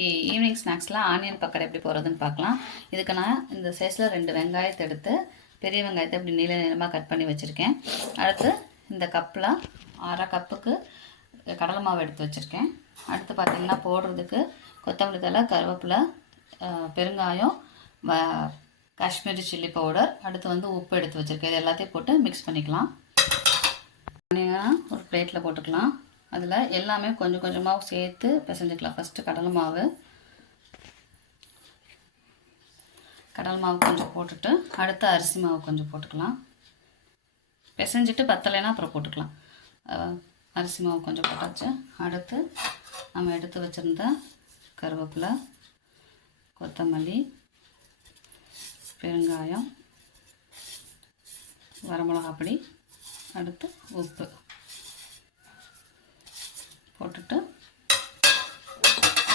இன்றைக்கி evening ஸ்நாக்ஸில் onion pakoda எப்படி போடுறதுன்னு பார்க்கலாம். இதுக்கு நான் இந்த சைஸில் 2 வெங்காயத்தை எடுத்து பெரிய வெங்காயத்தை இப்படி நீள நீளமாக கட் பண்ணி வச்சுருக்கேன். அடுத்து இந்த கப்பில் 1/2 கப்புக்கு கடலை மாவு எடுத்து வச்சுருக்கேன். அடுத்து பார்த்திங்கன்னா போடுறதுக்கு கொத்தமல்லி தழை, கருவேப்பிலை, பெருங்காயம், காஷ்மீரி சில்லி பவுடர், அடுத்து உப்பு எடுத்து வச்சுருக்கேன். இது எல்லாத்தையும் போட்டு மிக்ஸ் பண்ணிக்கலாம். ஒரு பிளேட்டில் போட்டுக்கலாம். அதில் எல்லாமே கொஞ்சம் கொஞ்சமாக சேர்த்து பிசைஞ்சிக்கலாம். ஃபஸ்ட்டு கடலை மாவு கொஞ்சம் போட்டுட்டு அடுத்து அரிசி மாவு கொஞ்சம் போட்டுக்கலாம். பிசைஞ்சிட்டு பத்தலைன்னா அப்புறம் போட்டுக்கலாம். அரிசி மாவு கொஞ்சம் போட்டாச்சு. அடுத்து நம்ம எடுத்து வச்சுருந்த கருவேப்பிலை, கொத்தமல்லி, பெருங்காயம், வரமிளகா பொடி, அடுத்து உப்பு போட்டுட்டு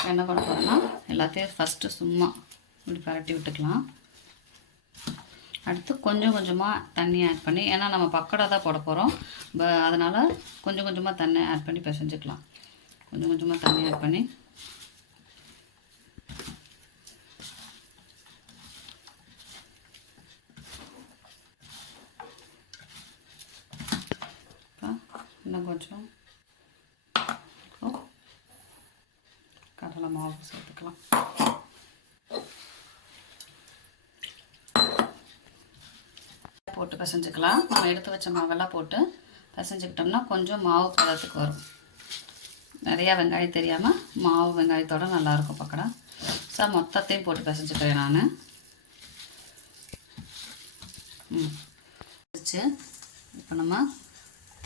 என்ன பண்ண போகிறோன்னா எல்லாத்தையும் ஃபஸ்ட்டு சும்மா இப்படி பரட்டி விட்டுக்கலாம். அடுத்து கொஞ்சம் கொஞ்சமாக தண்ணி ஆட் பண்ணி, ஏன்னா நம்ம பக்கோடா தான் போட போகிறோம், அதனால் கொஞ்சம் கொஞ்சமாக தண்ணி ஆட் பண்ணி பிசைஞ்சிக்கலாம். கொஞ்சம் கொஞ்சமாக தண்ணி ஆட் பண்ணி இன்னும் கொஞ்சம் கடலை மாவு சேர்த்துக்கலாம். போட்டு பிசைஞ்சிக்கலாம். நம்ம எடுத்து வச்ச மாவெல்லாம் போட்டு பிசைஞ்சிக்கிட்டோம்னா கொஞ்சம் மாவு பதத்துக்கு வரும். நிறையா வெங்காயம் தெரியாமல் மாவு வெங்காயத்தோடு நல்லாயிருக்கும் பக்கோடா. ஸோ மொத்தத்தையும் போட்டு பிசைஞ்சிக்கிறேன் நான். இப்போ நம்ம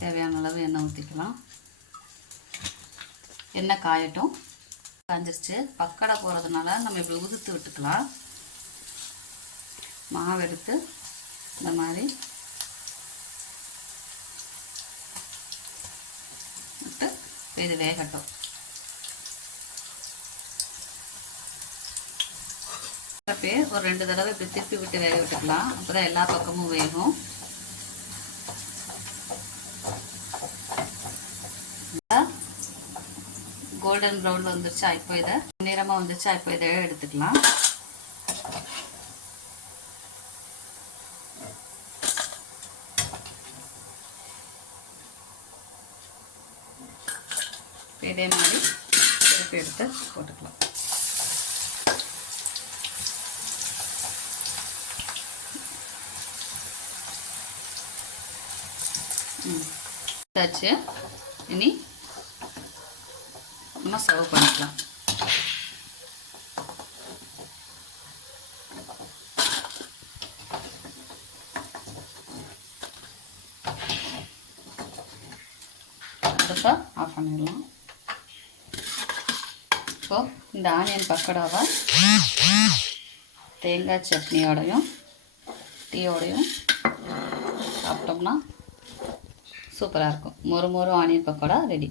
தேவையான அளவு எண்ணெய் ஊற்றிக்கலாம். எண்ணெய் காயட்டும். காஞ்சிருச்சு. பக்கோடா போகிறதுனால நம்ம இப்படி உதுத்து விட்டுக்கலாம். மாவு எடுத்து இந்த மாதிரி விட்டு இது வேகட்டும். ஒரு 2 தடவை இப்படி திருப்பி விட்டு வேக விட்டுக்கலாம். அப்போ தான் எல்லா பக்கமும் வேகும். கோல்டன் ப்ரௌனில் வந்துருச்சா, இப்போ இதை நிறமாக வந்துருச்சா, இப்போ இதை எடுத்துக்கலாம். இதே மாதிரி திருப்பி எடுத்து போட்டுக்கலாம். வச்சு இனி நம்ம சர்வ் பண்ணிக்கலாம். அடுப்பை ஆஃப் பண்ணிடலாம். இப்போ இந்த ஆனியன் பக்கோடாவை தேங்காய் சட்னியோடையும் டீயோடையும் சாப்பிட்டோம்னா சூப்பராக இருக்கும். மொறு மொறு ஆனியன் பக்கோடா ரெடி.